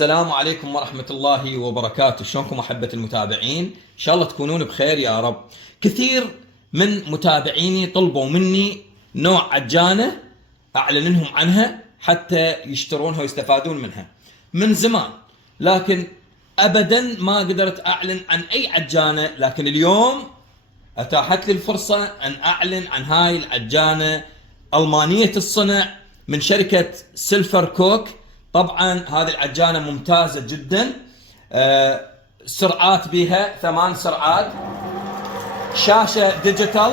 السلام عليكم ورحمة الله وبركاته. شلونكم أحبة المتابعين؟ إن شاء الله تكونون بخير يا رب. كثير من متابعيني طلبوا مني نوع عجانة أعلن لهم عنها حتى يشترونها ويستفادون منها من زمان، لكن أبدا ما قدرت أعلن عن أي عجانة. لكن اليوم أتاحت لي الفرصة أن أعلن عن هاي العجانة ألمانية الصنع من شركة سيلفر كوك. طبعا هذه العجانة ممتازة جدا، سرعات بها 8 سرعات، شاشة ديجيتال،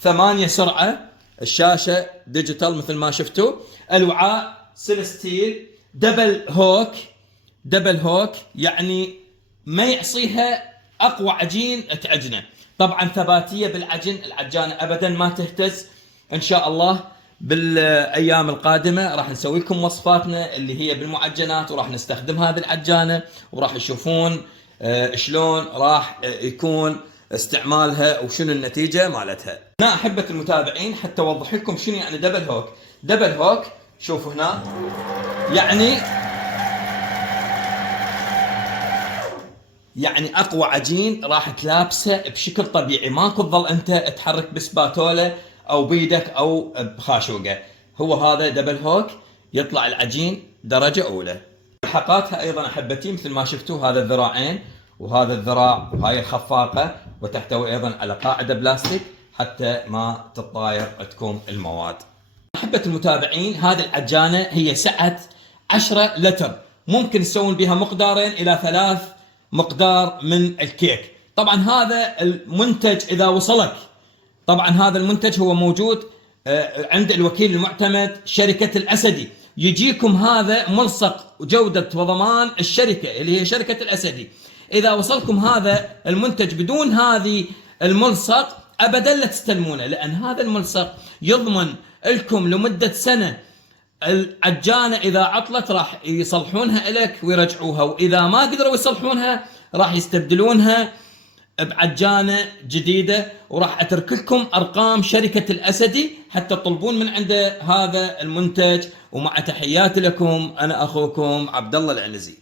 ثمانية سرعة، الشاشة ديجيتال مثل ما شفتوا، الوعاء سيلستيل دبل هوك يعني ما يعصيها اقوى عجين تعجنه. طبعا ثباتيه بالعجن، العجانه ابدا ما تهتز. ان شاء الله بالايام القادمه راح نسوي لكم وصفاتنا اللي هي بالمعجنات، وراح نستخدم هذه العجانه، وراح تشوفون شلون راح يكون استعمالها وشنو النتيجه مالتها. هنا احبه المتابعين حتى اوضح لكم شنو يعني دبل هوك. شوفوا هنا يعني اقوى عجين راح تلابسه بشكل طبيعي، ماكو تظل انت تحرك بسباتوله او بيدك او بخاشوقه. هو هذا دبل هوك، يطلع العجين درجه اولى. ملحقاتها ايضا احبتي مثل ما شفتوا، هذا الذراعين وهذا الذراع وهاي الخفاقه، وتحتوي ايضا على قاعده بلاستيك حتى ما تتطاير عندكم المواد. احبه المتابعين، هذه العجانه هي سعه 10 لتر، ممكن تسوون بها مقدارين الى 3 مقدار من الكيك. طبعا هذا المنتج اذا وصلك، طبعا هذا المنتج هو موجود عند الوكيل المعتمد شركة الأسدي، يجيكم هذا ملصق جودة وضمان الشركة اللي هي شركة الأسدي. إذا وصلكم هذا المنتج بدون هذه الملصق أبدا لا تستلمونه، لأن هذا الملصق يضمن لكم لمدة سنة. العجانة إذا عطلت راح يصلحونها لك ويرجعوها، وإذا ما قدروا يصلحونها راح يستبدلونها بعجانة جديدة. وراح أترك لكم أرقام شركة الأسدي حتى تطلبون من عنده هذا المنتج. ومع تحياتي لكم، أنا أخوكم عبد الله العنزي.